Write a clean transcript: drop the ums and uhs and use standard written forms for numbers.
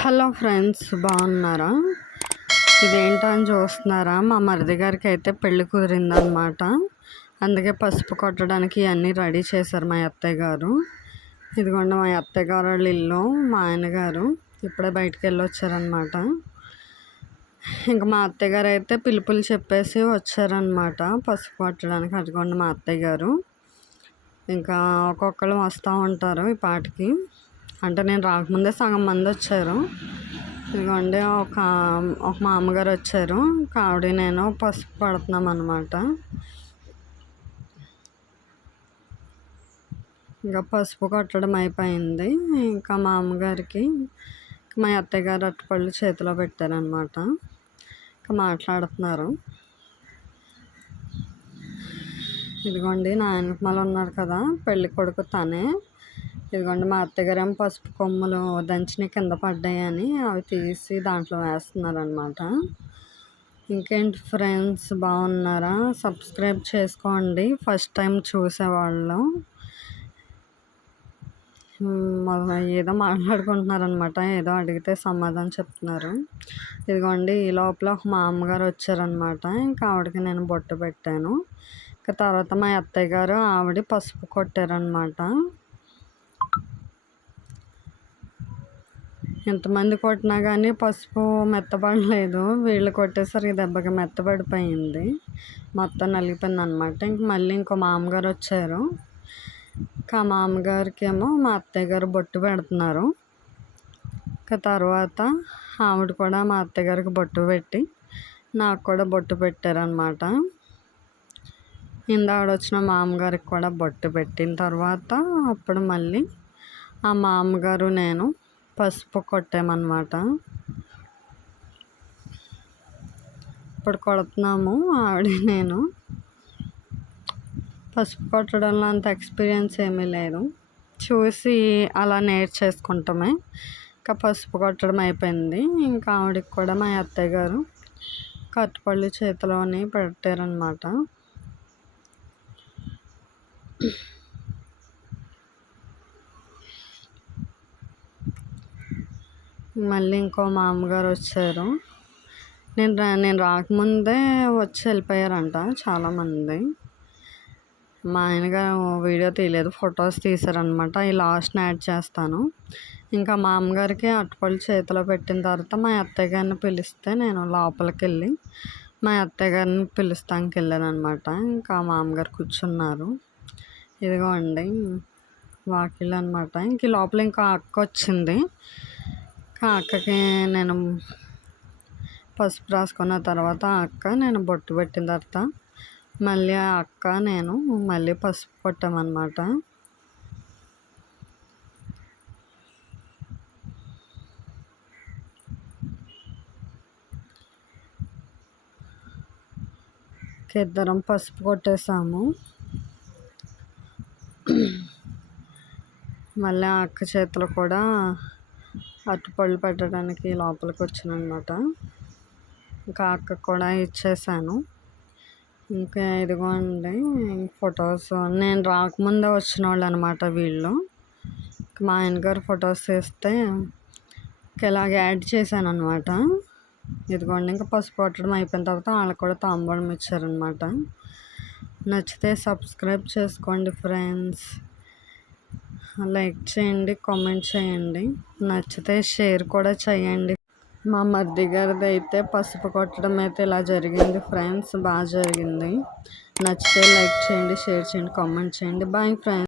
Hello friends, బాగున్నారా? ఇదేంటో అని చూస్తున్నారా? మా మరిది గారికి అయితే పెళ్ళి కుదిరిందనమాట. అందుకే పసుపు కొట్టడానికి ఇవన్నీ రెడీ చేశారు మా అత్తయ్య గారు. ఇదిగోండి మా అత్తయ్య గారు వాళ్ళ ఇల్లు. మా ఆయన గారు ఇప్పుడే బయటికి వెళ్ళి వచ్చారనమాట. ఇంకా మా అత్తయ్య గారు అయితే పిలుపులు చెప్పేసి వచ్చారనమాట పసుపు కొట్టడానికి. అదిగోండి మా అత్తయ్య గారు. ఇంకా ఒక్కొక్కరు వస్తూ ఉంటారు ఈ పాటికి. అంటే నేను రాకముందే సగం మంది వచ్చారు. ఇదిగోండి ఒక మా అమ్మగారు వచ్చారు. ఆవిడ నేను పసుపు పడుతున్నాం అనమాట. ఇంకా పసుపు కొట్టడం అయిపోయింది. ఇంకా మా అమ్మగారికి మా అత్తయ్య గారు అరటిపళ్ళు చేతిలో పెట్టారనమాట. ఇంకా మాట్లాడుతున్నారు. ఇదిగోండి నా వెనకమాల ఉన్నారు కదా పెళ్ళి కొడుకు తనే. ఇదిగోండి మా అత్తగారు ఏమో పసుపు కొమ్ములు దంచిన కింద పడ్డాయని అవి తీసి దాంట్లో వేస్తున్నారనమాట. ఇంకేంటి ఫ్రెండ్స్, బాగున్నారా? సబ్స్క్రైబ్ చేసుకోండి ఫస్ట్ టైం చూసేవాళ్ళు. ఏదో మాట్లాడుకుంటున్నారనమాట. ఏదో అడిగితే సమాధానం చెప్తున్నారు. ఇదిగోండి ఈ లోపల మా అమ్మగారు వచ్చారనమాట. ఇంకా ఆవిడకి నేను బొట్టు పెట్టాను. ఇంకా తర్వాత మా అత్తయ్య గారు ఆవిడ పసుపు కొట్టారనమాట. ఎంతమంది కొట్టినా కానీ పసుపు మెత్తబడలేదు. వీళ్ళు కొట్టేసరికి దెబ్బకి మెత్తబడిపోయింది, మొత్తం నలిగిపోయింది అనమాట. మళ్ళీ ఇంకో మామగారు వచ్చారు. ఇంకా మామగారికి ఏమో మా అత్తయ్య గారు బొట్టు పెడుతున్నారు. ఇంకా తర్వాత ఆవిడ కూడా మా అత్తయ్య గారికి బొట్టు పెట్టి నాకు కూడా బొట్టు పెట్టారనమాట. ఇందావిడ వచ్చిన మామగారికి కూడా బొట్టు పెట్టిన తర్వాత అప్పుడు మళ్ళీ ఆ మామగారు నేను పసుపు కొట్టామన్నమాట. ఇప్పుడు కొడుతున్నాము ఆవిడ నేను. పసుపు కొట్టడంలో అంత ఎక్స్పీరియన్స్ ఏమీ లేదు, చూసి అలా నేర్చేసుకుంటామే. ఇంకా పసుపు కొట్టడం అయిపోయింది. ఇంకా ఆవిడకి కూడా మా అత్తయ్య గారు కట్టుపళ్ళు చేతిలోని పెట్టారనమాట. మళ్ళీ ఇంకో మా అమ్మగారు వచ్చారు. నేను రాకముందే వచ్చి వెళ్ళిపోయారంట చాలామంది. మా ఆయనగారు వీడియో తీయలేదు, ఫొటోస్ తీశారనమాట. ఈ లాస్ట్ని యాడ్ చేస్తాను. ఇంకా మా అమ్మగారికి అరటిపళ్ళు చేతిలో పెట్టిన తర్వాత మా అత్తయ్య గారిని పిలిస్తే నేను లోపలికి వెళ్ళి మా అత్తయ్య గారిని పిలుస్తానికి వెళ్ళాను అనమాట. ఇంకా మా అమ్మగారు కూర్చున్నారు. ఇదిగోండి వాకిళ్ళు అనమాట. ఇంక లోపల ఇంకో అక్క వచ్చింది. అక్కకి నేను పసుపు రాసుకున్న తర్వాత అక్క నేను బొట్టు పెట్టిన తర్వాత మళ్ళీ ఆ అక్క నేను మళ్ళీ పసుపు కొట్టామన్నమాట. ఇద్దరం పసుపు కొట్టేసాము. మళ్ళీ ఆ అక్క చేతులు కూడా అరటిపళ్ళు పెట్టడానికి లోపలికి వచ్చానమాట. ఇంకా అక్కకు కూడా ఇచ్చేసాను. ఇంకా ఇదిగోండి ఫొటోస్ నేను రాకముందే వచ్చిన వాళ్ళు అనమాట వీళ్ళు. మా ఆయనగారు ఫొటోస్ తీస్తే ఇలాగ యాడ్ చేశాను అనమాట. ఇదిగోండి ఇంకా పసుపు కొట్టడం అయిపోయిన తర్వాత వాళ్ళకి కూడా తాంబూలం ఇచ్చారనమాట. నచ్చితే సబ్స్క్రైబ్ చేసుకోండి ఫ్రెండ్స్, లైక్ చేయండి, కామెంట్ చేయండి, నచ్చితే షేర్ కూడా చేయండి. మా మరిది గారిది అయితే పసుపు కొట్టడం అయితే ఇలా జరిగింది ఫ్రెండ్స్, బాగా జరిగింది. నచ్చితే లైక్ చేయండి, షేర్ చేయండి, కామెంట్ చేయండి. Bye friends.